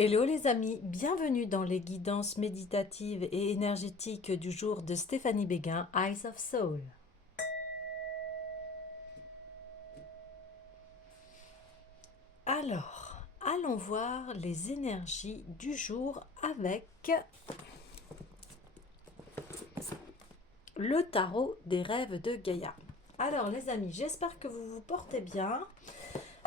Hello les amis, bienvenue dans les guidances méditatives et énergétiques du jour de Stéphanie Béguin, Eyes of Soul. Alors, allons voir les énergies du jour avec le tarot des rêves de Gaïa. Alors les amis, j'espère que vous vous portez bien.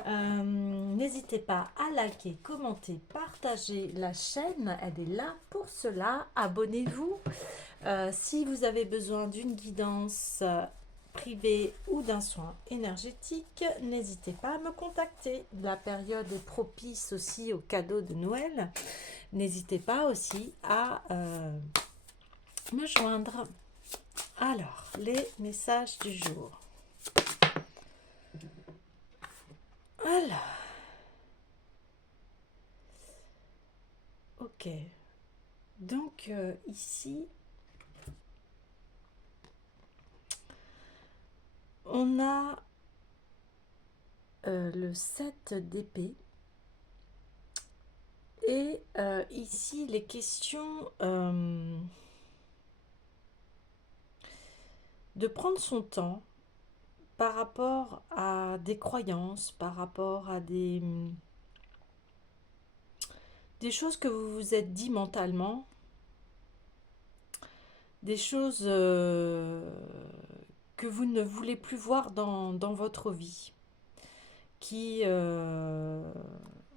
N'hésitez pas à liker, commenter, partager la chaîne, elle est là pour cela. Abonnez-vous. Si vous avez besoin d'une guidance privée ou d'un soin énergétique, n'hésitez pas à me contacter. La période est propice aussi aux cadeaux de Noël. N'hésitez pas aussi à me joindre. Alors, les messages du jour. Alors, ok. Donc, ici, on a le 7 d'épée. Et ici, les questions de prendre son temps par rapport à des croyances, par rapport à des choses que vous vous êtes dit mentalement, des choses que vous ne voulez plus voir dans votre vie, qui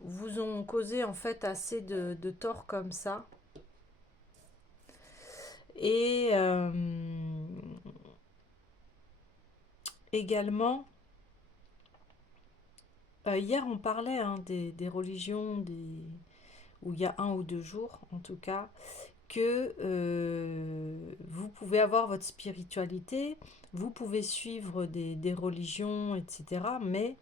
vous ont causé en fait assez de tort comme ça. Et également, hier on parlait des religions, où il y a 1 ou 2 jours en tout cas, que vous pouvez avoir votre spiritualité, vous pouvez suivre des religions, etc. Mais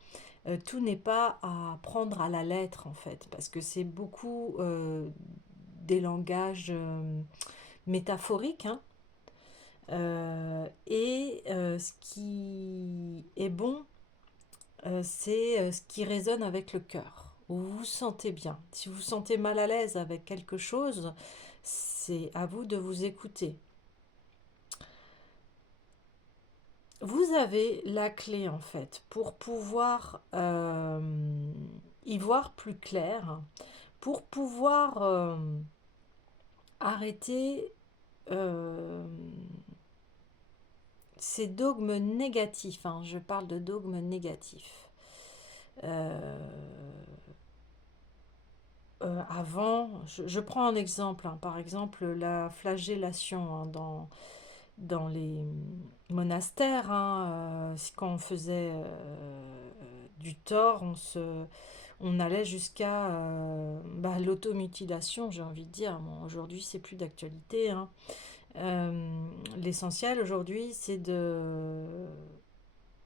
tout n'est pas à prendre à la lettre en fait, parce que c'est beaucoup des langages métaphoriques, hein. Ce qui est bon, c'est ce qui résonne avec le cœur, où vous vous sentez bien. Si vous vous sentez mal à l'aise avec quelque chose, c'est à vous de vous écouter. Vous avez la clé en fait pour pouvoir y voir plus clair, pour pouvoir arrêter euh, ces dogmes négatifs, hein. Je parle de dogmes négatifs. Euh, je prends un exemple, hein. Par exemple la flagellation, hein, dans les monastères, hein, quand on faisait du tort, on allait jusqu'à l'automutilation, j'ai envie de dire. Bon, aujourd'hui, c'est plus d'actualité, hein. L'essentiel aujourd'hui, c'est de...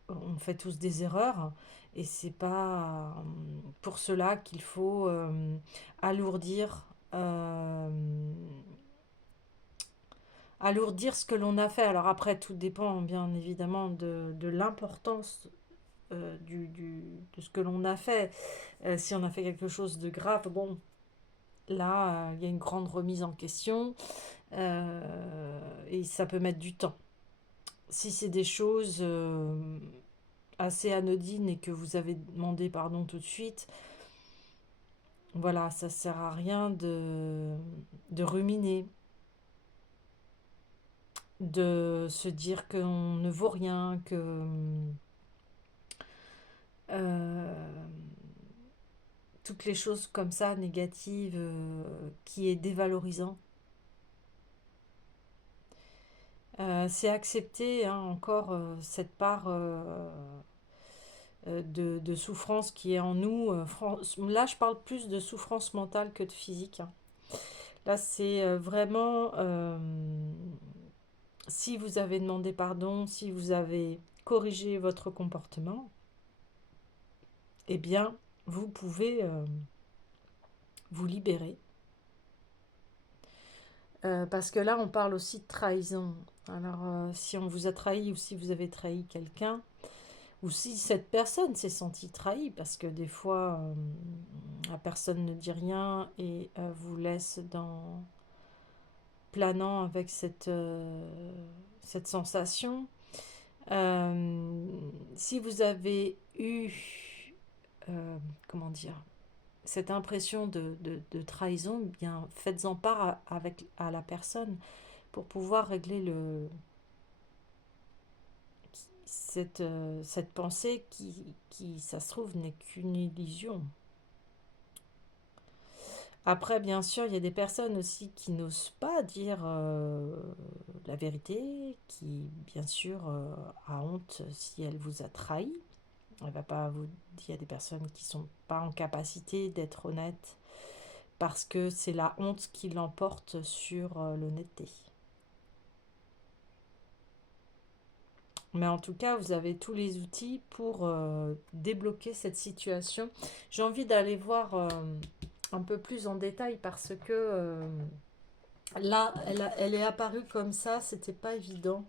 On fait tous des erreurs et c'est pas pour cela qu'il faut alourdir euh, alourdir ce que l'on a fait. Alors après, tout dépend bien évidemment de l'importance de ce que l'on a fait. Si on a fait quelque chose de grave, bon, là, il y a une grande remise en question et ça peut mettre du temps. Si c'est des choses assez anodines et que vous avez demandé pardon tout de suite, voilà, ça sert à rien de ruminer, de se dire qu'on ne vaut rien, que euh, toutes les choses comme ça négatives, qui est dévalorisant. C'est accepter, hein, encore cette part de souffrance qui est en nous. Là, je parle plus de souffrance mentale que de physique, hein. Là, c'est vraiment si vous avez demandé pardon, si vous avez corrigé votre comportement, eh bien, vous pouvez vous libérer. Parce que là, on parle aussi de trahison. Alors, si on vous a trahi ou si vous avez trahi quelqu'un, Ou si cette personne s'est sentie trahie, parce que des fois, la personne ne dit rien et vous laisse dans planant avec cette sensation. Euh, si vous avez eu, comment dire, cette impression de trahison, eh bien faites-en part à la personne pour pouvoir régler cette pensée qui, ça se trouve, n'est qu'une illusion. Après, bien sûr, il y a des personnes aussi qui n'osent pas dire la vérité, qui, bien sûr, a honte si elle vous a trahi. Elle va pas vous dire, il y a des personnes qui sont pas en capacité d'être honnêtes parce que c'est la honte qui l'emporte sur l'honnêteté. Mais en tout cas, vous avez tous les outils pour débloquer cette situation. J'ai envie d'aller voir un peu plus en détail parce que là, elle est apparue comme ça, c'était pas évident.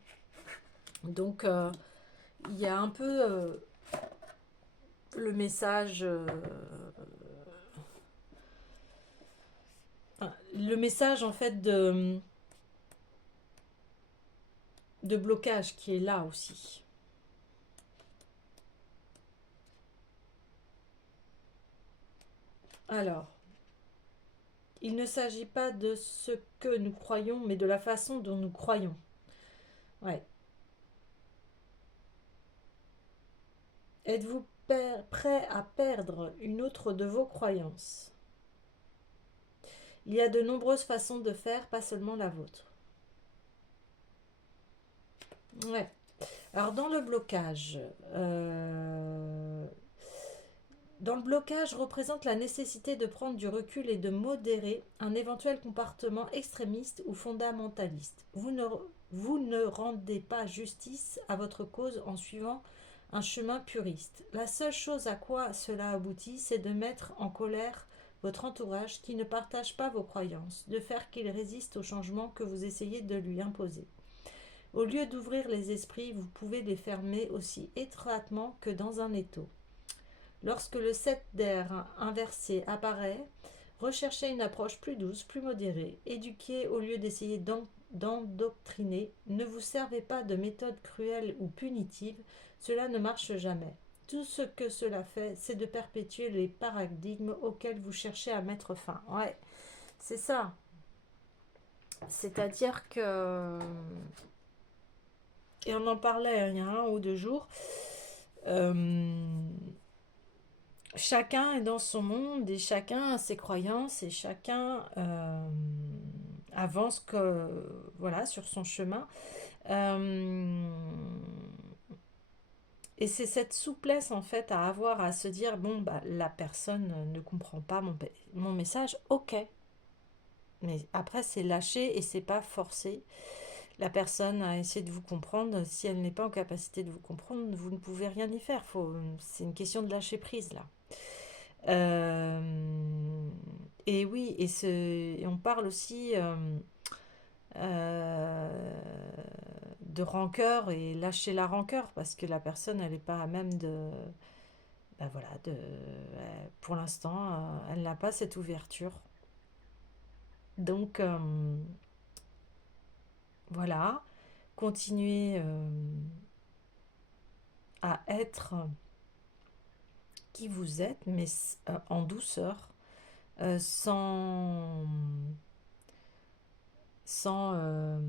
Donc, il y a un peu le message, en fait de blocage qui est là aussi. Alors, il ne s'agit pas de ce que nous croyons, mais de la façon dont nous croyons. Ouais. Êtes-vous prêt à perdre une autre de vos croyances? Il y a de nombreuses façons de faire, pas seulement la vôtre. Ouais. Alors dans le blocage représente la nécessité de prendre du recul et de modérer un éventuel comportement extrémiste ou fondamentaliste. Vous ne rendez pas justice à votre cause en suivant un chemin puriste. La seule chose à quoi cela aboutit, c'est de mettre en colère votre entourage qui ne partage pas vos croyances, de faire qu'il résiste au changement que vous essayez de lui imposer. Au lieu d'ouvrir les esprits, vous pouvez les fermer aussi étroitement que dans un étau. Lorsque le 7 d'air inversé apparaît, recherchez une approche plus douce, plus modérée. Éduquez au lieu d'essayer d'endoctriner. Ne vous servez pas de méthodes cruelles ou punitives, cela ne marche jamais. Tout ce que cela fait, c'est de perpétuer les paradigmes auxquels vous cherchez à mettre fin. Ouais, c'est ça. C'est-à-dire que... Et on en parlait il y a 1 ou 2 jours. Chacun est dans son monde et chacun a ses croyances et chacun avance voilà, sur son chemin. Euh, et c'est cette souplesse en fait à avoir, à se dire, bon, bah, la personne ne comprend pas mon message, ok. Mais après, c'est lâcher et c'est pas forcer la personne à essayer de vous comprendre. Si elle n'est pas en capacité de vous comprendre, vous ne pouvez rien y faire. C'est une question de lâcher prise là. Euh, et oui, et on parle aussi euh, de rancœur et lâcher la rancœur parce que la personne, elle n'est pas à même de... Ben voilà, pour l'instant, elle n'a pas cette ouverture. Donc, voilà, continuez à être qui vous êtes, mais en douceur, sans, sans, euh,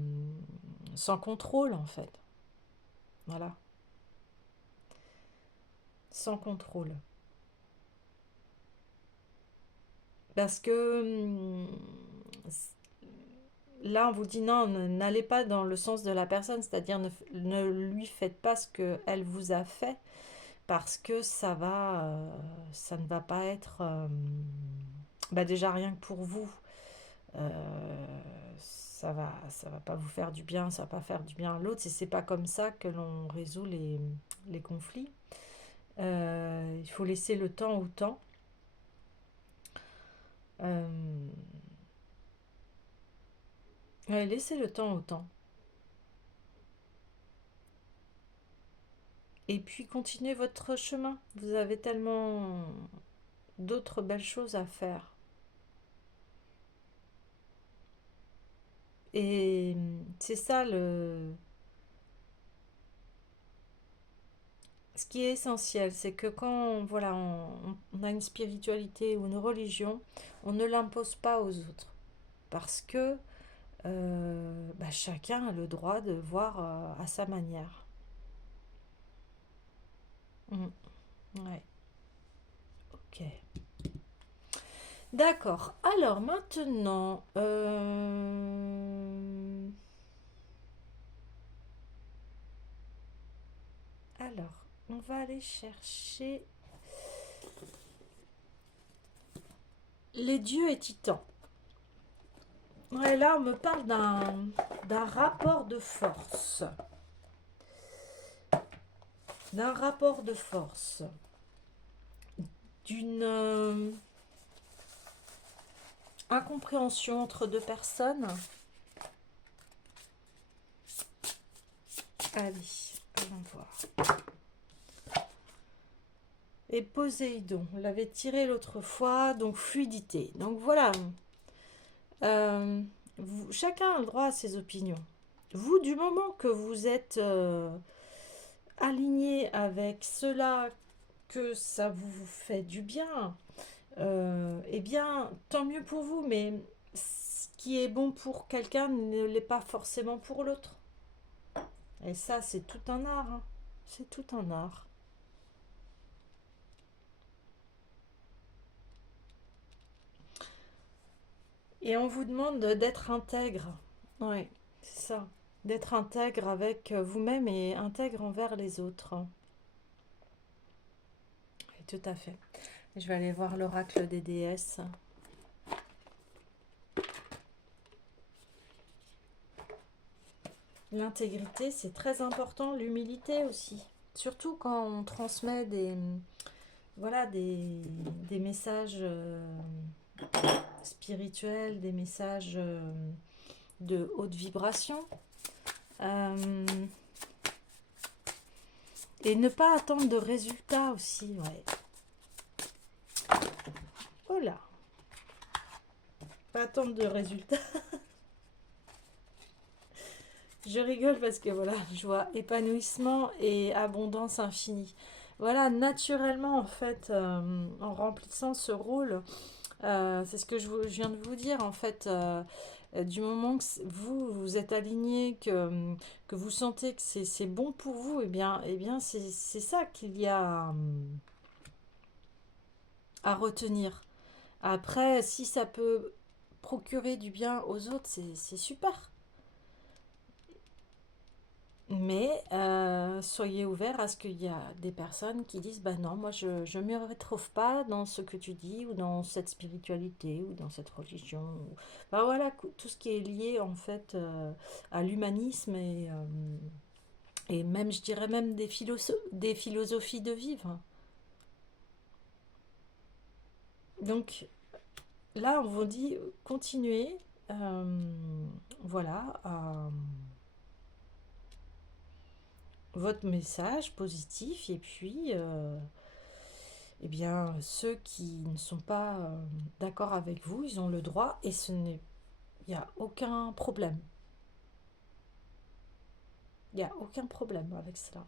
sans contrôle en fait. Voilà, sans contrôle. Parce que là, on vous dit non, n'allez pas dans le sens de la personne, c'est-à-dire ne lui faites pas ce qu'elle vous a fait, parce que ça ne va pas être, bah déjà rien que pour vous, ça va pas vous faire du bien, ça va pas faire du bien à l'autre, et c'est pas comme ça que l'on résout les conflits. Il faut laisser le temps au temps. Euh, ouais, laissez le temps au temps. Et puis continuez votre chemin. Vous avez tellement d'autres belles choses à faire. Et c'est ça ce qui est essentiel, c'est que quand voilà, on a une spiritualité ou une religion, on ne l'impose pas aux autres. Parce que bah, chacun a le droit de voir à sa manière. Mm, ouais, ok. D'accord. Alors maintenant, alors, on va aller chercher les dieux et titans. Ouais, là, on me parle d'un rapport de force. D'un rapport de force. D'une incompréhension entre deux personnes. Allez, allons voir. Et Poséidon, on l'avait tiré l'autre fois, donc fluidité. Donc voilà, chacun a le droit à ses opinions. Vous, du moment que vous êtes aligné avec cela, que ça vous fait du bien, eh bien, tant mieux pour vous, mais ce qui est bon pour quelqu'un ne l'est pas forcément pour l'autre. Et ça, c'est tout un art, hein. C'est tout un art. Et on vous demande d'être intègre. Oui, c'est ça. D'être intègre avec vous-même et intègre envers les autres. Oui, tout à fait. Je vais aller voir l'oracle des déesses. L'intégrité, c'est très important. L'humilité aussi. Surtout quand on transmet voilà, des messages spirituels, des messages de haute vibration. Euh, et ne pas attendre de résultats aussi, ouais. Oh là, pas attendre de résultats. Je rigole parce que voilà, je vois épanouissement et abondance infinie. Voilà, naturellement en fait, en remplissant ce rôle, c'est ce que je viens de vous dire en fait. Du moment que vous êtes aligné, que vous sentez que c'est bon pour vous, et bien c'est ça qu'il y a à retenir. Après, si ça peut procurer du bien aux autres, c'est super. Mais soyez ouverts à ce qu'il y a des personnes qui disent bah non, moi je ne me retrouve pas dans ce que tu dis, ou dans cette spiritualité, ou dans cette religion. Bah voilà, tout ce qui est lié en fait à l'humanisme et même, je dirais même des philosophies de vivre. Donc là, on vous dit continuez, voilà, votre message positif, et puis eh bien ceux qui ne sont pas d'accord avec vous, ils ont le droit, et il n'y a aucun problème. Il n'y a aucun problème avec cela.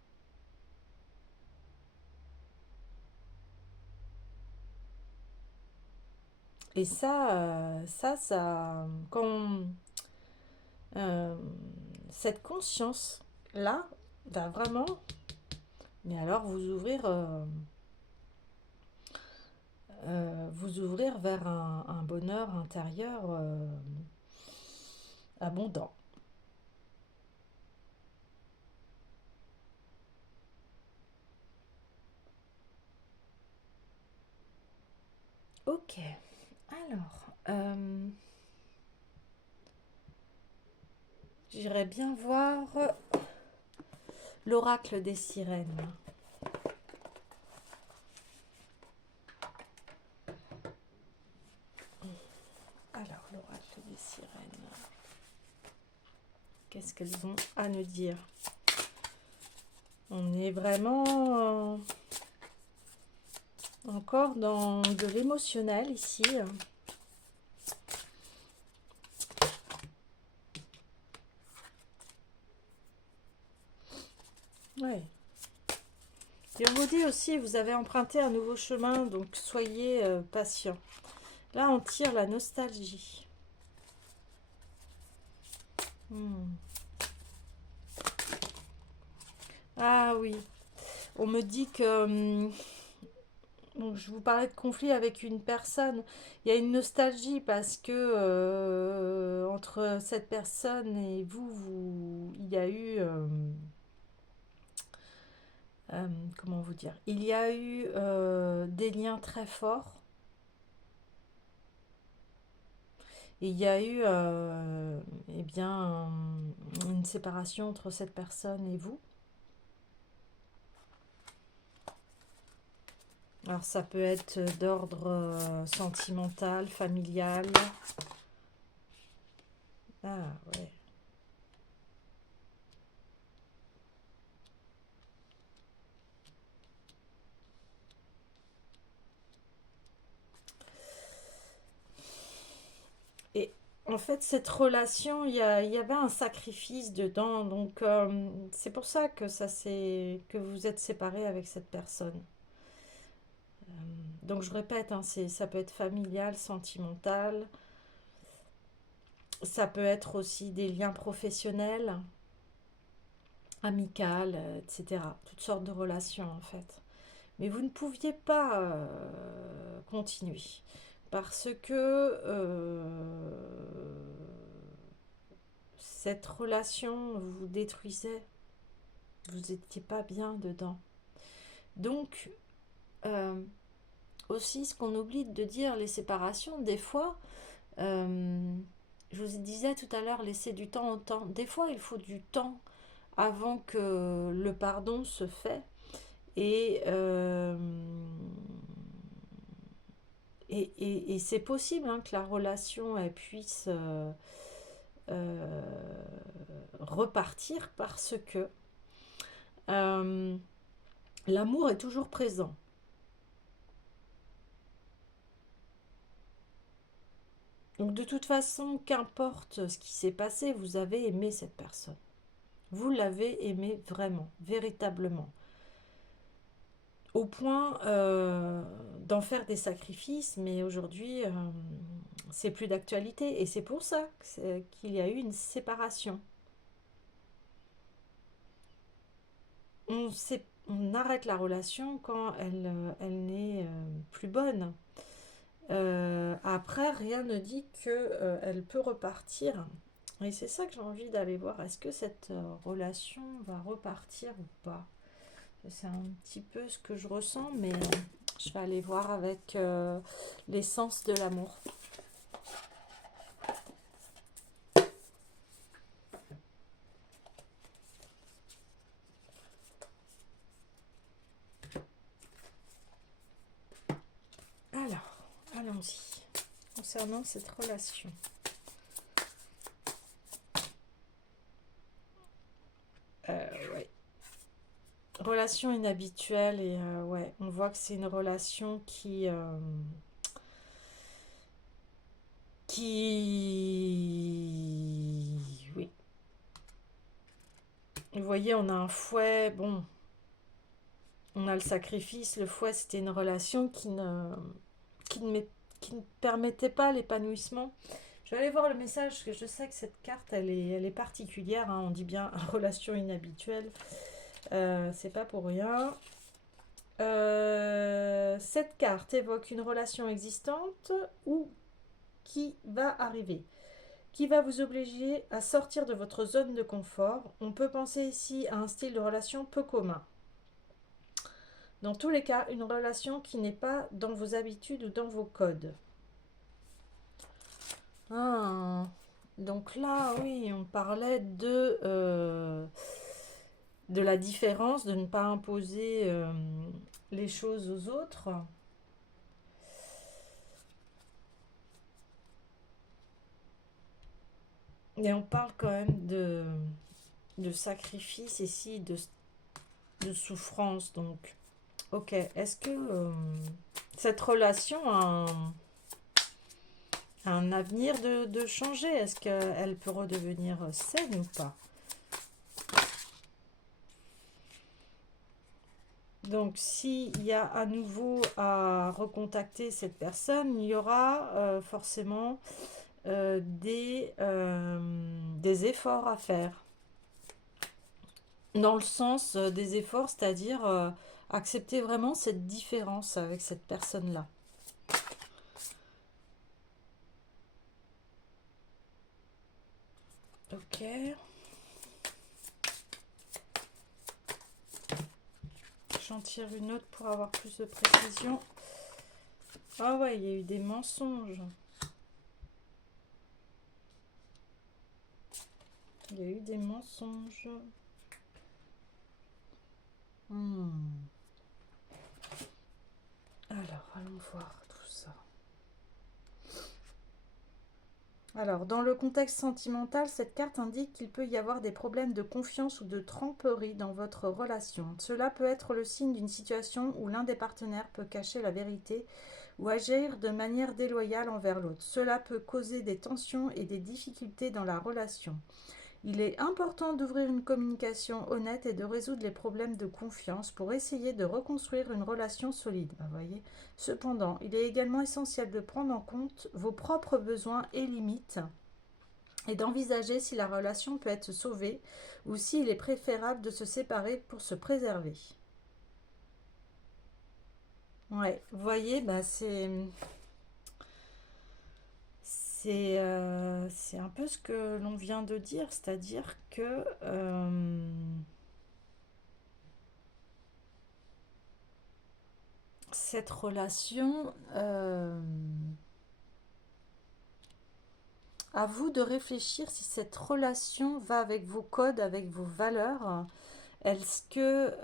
Et ça, quand euh, cette conscience là va vraiment, mais alors vous ouvrir vers un bonheur intérieur abondant. Ok, alors, j'irais bien voir l'oracle des sirènes. Alors, l'oracle des sirènes, qu'est-ce qu'elles ont à nous dire? On est vraiment encore dans de l'émotionnel ici. Ouais. Et on vous dit aussi, vous avez emprunté un nouveau chemin, donc soyez patient. Là, on tire la nostalgie. Ah oui, on me dit que... donc, je vous parlais de conflit avec une personne. Il y a une nostalgie parce que entre cette personne et vous, il y a eu... comment vous dire? Il y a eu des liens très forts. Et il y a eu eh bien, une séparation entre cette personne et vous. Alors ça peut être d'ordre sentimental, familial. Ah ouais. Et en fait, cette relation, il y avait un sacrifice dedans. Donc c'est pour ça que que vous êtes séparés avec cette personne. Donc je répète, hein, ça peut être familial, sentimental. Ça peut être aussi des liens professionnels, amicales, etc. Toutes sortes de relations en fait. Mais vous ne pouviez pas continuer parce que cette relation vous détruisait. Vous n'étiez pas bien dedans. Donc, euh, aussi, ce qu'on oublie de dire, les séparations, des fois, je vous disais tout à l'heure, laisser du temps au temps. Des fois, il faut du temps avant que le pardon se fait. Et, et c'est possible hein, que la relation elle puisse euh, repartir parce que euh, l'amour est toujours présent. Donc de toute façon, qu'importe ce qui s'est passé, vous avez aimé cette personne. Vous l'avez aimé vraiment, véritablement. Au point d'en faire des sacrifices, mais aujourd'hui, c'est plus d'actualité. Et c'est pour ça qu'il y a eu une séparation. On arrête la relation quand elle n'est plus bonne. Après, rien ne dit que elle peut repartir. Et c'est ça que j'ai envie d'aller voir. Est-ce que cette relation va repartir ou pas? C'est un petit peu ce que je ressens, mais je vais aller voir avec l'essence de l'amour. Alors, allons-y. Concernant cette relation. Ouais. Relation inhabituelle et ouais, on voit que c'est une relation oui. Vous voyez, on a un fouet, bon, on a le sacrifice. Le fouet, c'était une relation qui ne, qui ne permettait pas l'épanouissement. Je vais aller voir le message, parce que je sais que cette carte, elle est particulière. Hein, on dit bien relation inhabituelle. C'est pas pour rien. Cette carte évoque une relation existante ou qui va arriver, qui va vous obliger à sortir de votre zone de confort. On peut penser ici à un style de relation peu commun. Dans tous les cas, une relation qui n'est pas dans vos habitudes ou dans vos codes. Ah, donc là, oui, on parlait de la différence, de ne pas imposer les choses aux autres. Et on parle quand même de sacrifice ici, de souffrance. Donc, ok, est-ce que cette relation a un avenir de changer? Est-ce qu'elle peut redevenir saine ou pas? Donc, s'il y a à nouveau à recontacter cette personne, il y aura forcément des efforts à faire. Dans le sens des efforts, c'est-à-dire accepter vraiment cette différence avec cette personne-là. Ok. J'en tire une autre pour avoir plus de précision. Ah ouais, il y a eu des mensonges. Il y a eu des mensonges. Alors, allons voir tout ça. Alors, dans le contexte sentimental, cette carte indique qu'il peut y avoir des problèmes de confiance ou de tromperie dans votre relation. Cela peut être le signe d'une situation où l'un des partenaires peut cacher la vérité ou agir de manière déloyale envers l'autre. Cela peut causer des tensions et des difficultés dans la relation. Il est important d'ouvrir une communication honnête et de résoudre les problèmes de confiance pour essayer de reconstruire une relation solide. Voyez. Cependant, il est également essentiel de prendre en compte vos propres besoins et limites et d'envisager si la relation peut être sauvée ou s'il est préférable de se séparer pour se préserver. Ouais, vous voyez, bah c'est un peu ce que l'on vient de dire, c'est-à-dire que cette relation, à vous de réfléchir si cette relation va avec vos codes, avec vos valeurs. Est-ce que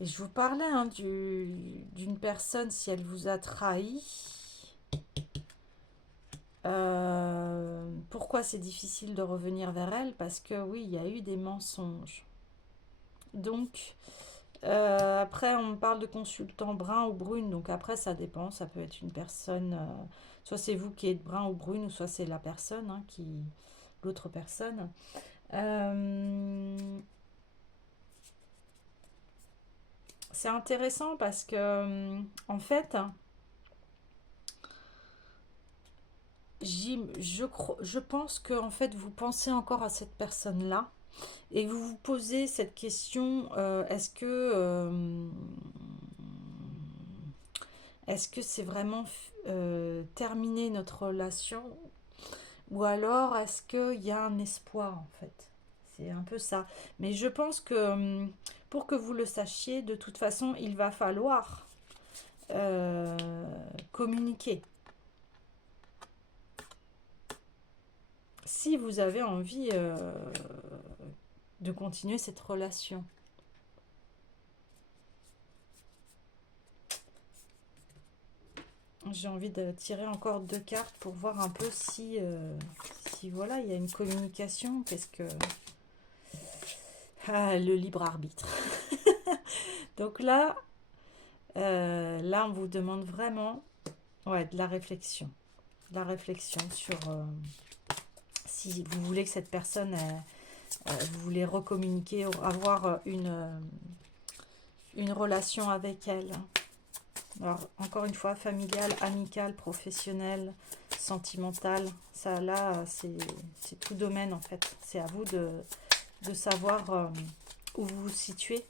et je vous parlais d'une personne, si elle vous a trahi, pourquoi c'est difficile de revenir vers elle? Parce que oui, il y a eu des mensonges. Donc, après, on me parle de consultant brun ou brune, donc après, ça dépend. Ça peut être une personne, soit c'est vous qui êtes brun ou brune, ou soit c'est la personne, hein, l'autre personne. C'est intéressant parce que, en fait, je pense que en fait, vous pensez encore à cette personne-là et vous vous posez cette question, est-ce que c'est vraiment terminé notre relation ou alors est-ce qu'il y a un espoir en fait? C'est un peu ça. Mais je pense que pour que vous le sachiez, de toute façon, il va falloir euh, communiquer. Si vous avez envie de continuer cette relation. J'ai envie de tirer encore 2 cartes pour voir un peu si voilà, il y a une communication. Qu'est-ce que... Ah, le libre arbitre. Donc là, on vous demande vraiment de la réflexion. De la réflexion sur si vous voulez que cette personne, vous voulez recommuniquer, avoir une relation avec elle. Alors, encore une fois, familiale, amicale, professionnelle, sentimentale, ça là, c'est tout domaine en fait. C'est à vous de savoir où vous vous situez.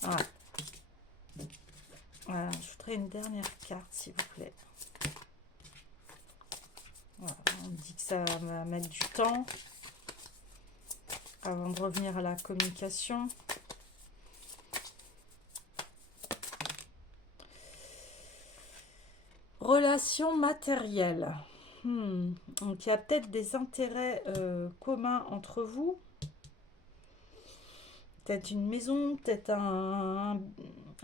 Voilà. Voilà, je voudrais une dernière carte, s'il vous plaît. Voilà, on me dit que ça va mettre du temps avant de revenir à la communication. Relation matérielle. Donc il y a peut-être des intérêts communs entre vous. Peut-être une maison, peut-être un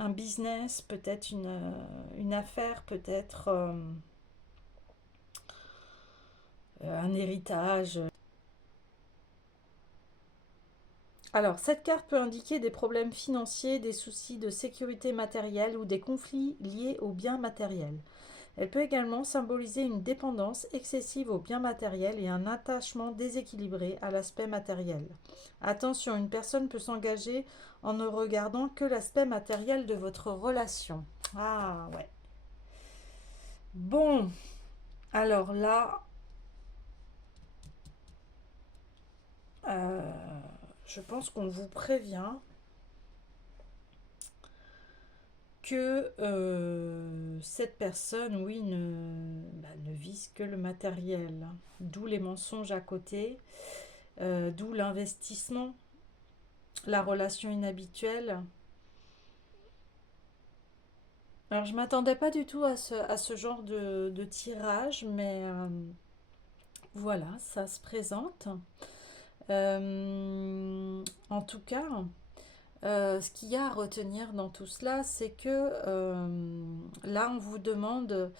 business, peut-être une affaire, peut-être un héritage. Alors, cette carte peut indiquer des problèmes financiers, des soucis de sécurité matérielle ou des conflits liés aux biens matériels. Elle peut également symboliser une dépendance excessive aux biens matériels et un attachement déséquilibré à l'aspect matériel. Attention, une personne peut s'engager en ne regardant que l'aspect matériel de votre relation. Ah ouais. Bon, alors là, je pense qu'on vous prévient que cette personne, oui, ne vise que le matériel. D'où les mensonges à côté, d'où l'investissement, la relation inhabituelle. Alors, je m'attendais pas du tout à ce genre de tirage, mais voilà, ça se présente. En tout cas, ce qu'il y a à retenir dans tout cela, c'est que là, on vous demande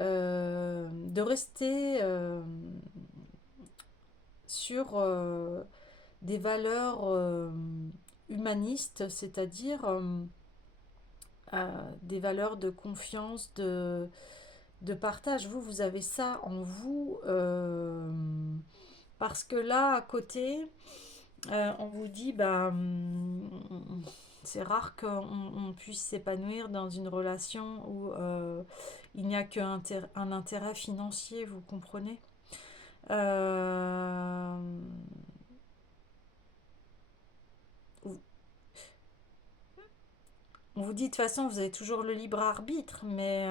de rester sur des valeurs humanistes, c'est-à-dire des valeurs de confiance, de partage. Vous avez ça en vous parce que là, à côté, on vous dit, bah, c'est rare qu'on puisse s'épanouir dans une relation où il n'y a qu'un un intérêt financier, vous comprenez. Euh, on vous dit de toute façon, vous avez toujours le libre arbitre, mais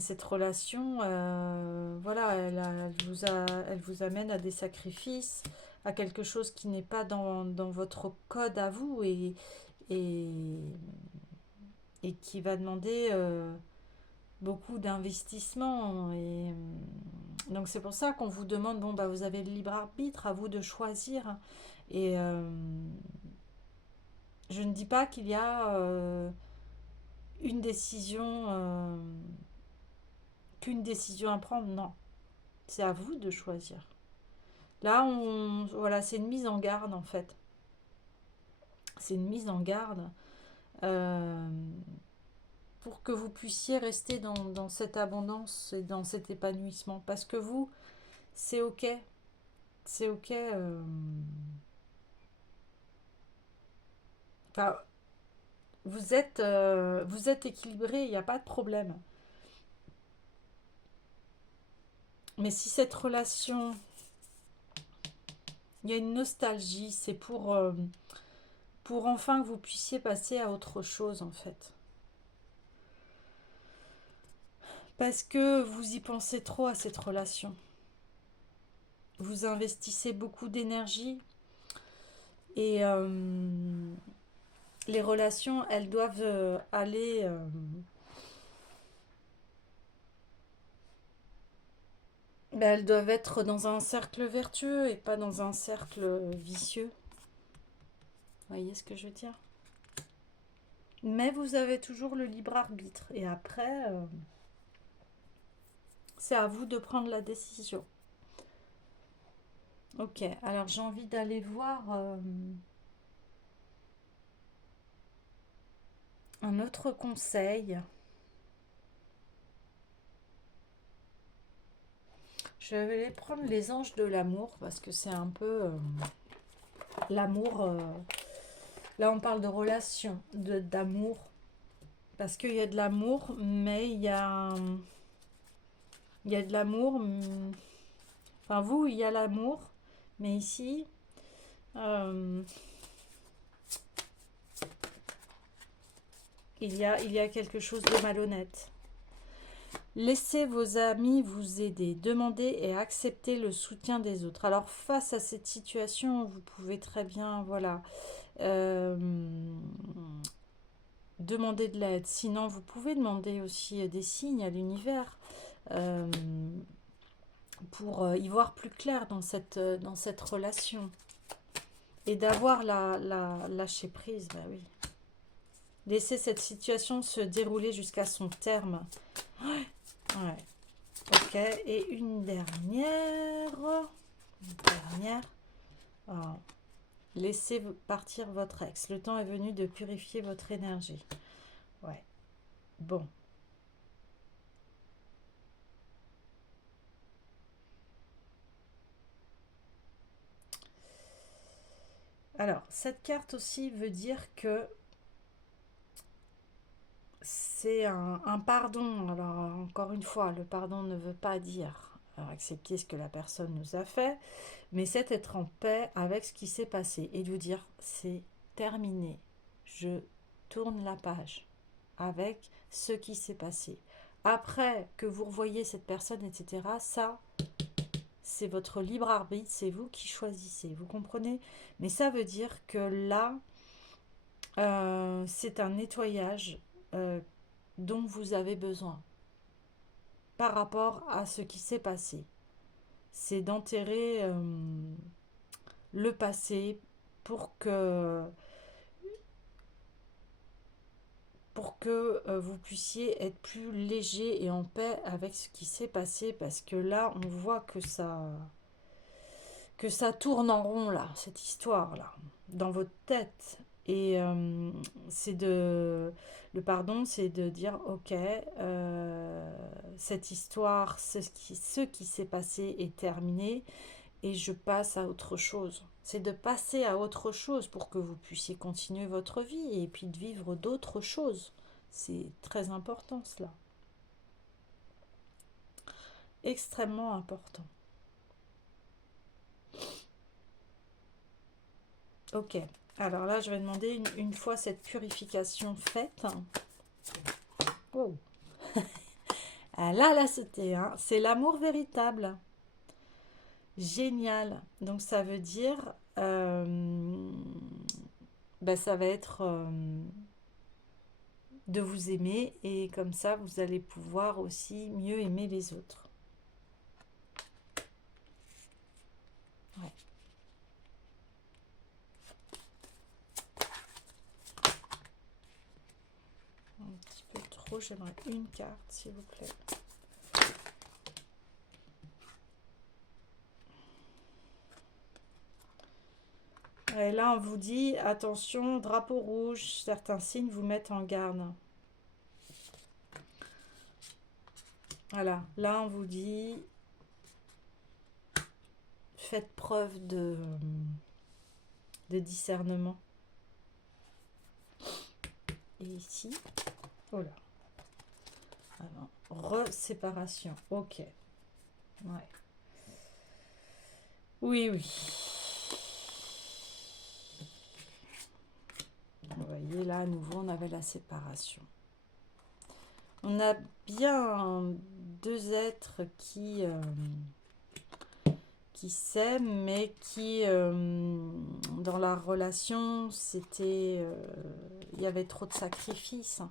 cette relation, voilà, elle vous amène à des sacrifices, à quelque chose qui n'est pas dans votre code à vous et, et qui va demander beaucoup d'investissement. Et donc c'est pour ça qu'on vous demande, bon, bah, vous avez le libre arbitre, à vous de choisir. Et je ne dis pas qu'il y a une décision, qu'une décision à prendre, non. C'est à vous de choisir. Là, voilà, c'est une mise en garde en fait. C'est une mise en garde euh, pour que vous puissiez rester dans cette abondance et dans cet épanouissement. Parce que vous, c'est ok. C'est ok. Enfin, vous êtes équilibré, il n'y a pas de problème. Mais si cette relation, il y a une nostalgie, c'est pour enfin que vous puissiez passer à autre chose en fait. Parce que vous y pensez trop à cette relation. Vous investissez beaucoup d'énergie et les relations, elles doivent aller... ben, elles doivent être dans un cercle vertueux et pas dans un cercle vicieux. Vous voyez ce que je veux dire? Mais vous avez toujours le libre arbitre. Et après, c'est à vous de prendre la décision. Ok, alors j'ai envie d'aller voir un autre conseil. Je vais aller prendre les anges de l'amour parce que c'est un peu l'amour. Là, on parle de relation, d'amour. Parce qu'il y a de l'amour, mais il y a de l'amour. Enfin, vous, il y a l'amour, mais ici, euh, il y a quelque chose de malhonnête. Laissez vos amis vous aider. Demandez et acceptez le soutien des autres. Alors, face à cette situation, vous pouvez très bien, voilà, euh, demander de l'aide. Sinon, vous pouvez demander aussi des signes à l'univers euh, pour y voir plus clair dans cette relation. Et d'avoir la lâcher prise, bah oui. Laisser cette situation se dérouler jusqu'à son terme. Ouais. Ok, et une dernière. Une dernière. Ouais. Laissez partir votre ex. Le temps est venu de purifier votre énergie. Ouais. Bon. Alors, cette carte aussi veut dire que c'est un pardon. Alors, encore une fois, le pardon ne veut pas dire accepter ce que la personne nous a fait, mais c'est être en paix avec ce qui s'est passé et de vous dire, c'est terminé. Je tourne la page avec ce qui s'est passé. Après que vous revoyez cette personne, etc., ça, c'est votre libre arbitre, c'est vous qui choisissez, vous comprenez? Mais ça veut dire que là, c'est un nettoyage dont vous avez besoin par rapport à ce qui s'est passé. C'est d'enterrer le passé pour que vous puissiez être plus léger et en paix avec ce qui s'est passé, parce que là, on voit que ça tourne en rond, là, cette histoire-là, dans votre tête. Et le pardon, c'est de dire, ok, cette histoire, ce qui s'est passé est terminé, et je passe à autre chose. C'est de passer à autre chose pour que vous puissiez continuer votre vie et puis de vivre d'autres choses. C'est très important, cela. Extrêmement important. Ok. Alors là, je vais demander une fois cette purification faite. Oh. Ah là, c'était, hein, c'est l'amour véritable. Génial. Donc ça veut dire, ça va être de vous aimer, et comme ça, vous allez pouvoir aussi mieux aimer les autres. Ouais. Un petit peu trop, j'aimerais une carte, s'il vous plaît. Et là, on vous dit, attention, drapeau rouge, certains signes vous mettent en garde. Voilà, là, on vous dit, faites preuve de discernement. Et ici, oh là, alors, séparation, ok. Ouais. Oui, oui. Vous voyez, là, à nouveau, on avait la séparation. On a bien deux êtres qui s'aiment, mais qui, dans la relation, c'était... il y avait trop de sacrifices.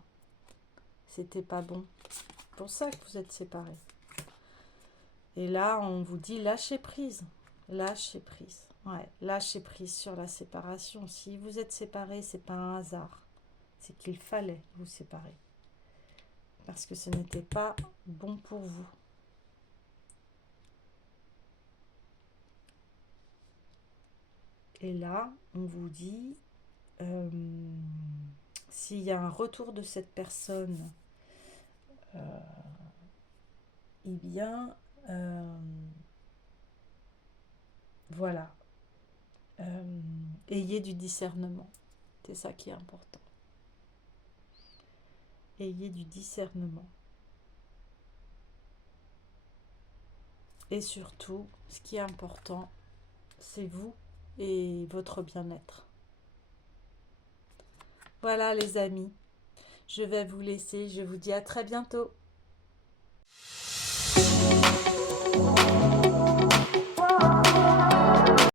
C'était pas bon. C'est pour ça que vous êtes séparés. Et là, on vous dit lâchez prise. Lâchez prise. Ouais, lâchez prise sur la séparation. Si vous êtes séparés, c'est pas un hasard. C'est qu'il fallait vous séparer. Parce que ce n'était pas bon pour vous. Et là, on vous dit, s'il y a un retour de cette personne, eh bien, voilà. Ayez du discernement. C'est ça qui est important. Ayez du discernement. Et surtout, ce qui est important, c'est vous et votre bien-être. Voilà les amis, je vais vous laisser, je vous dis à très bientôt.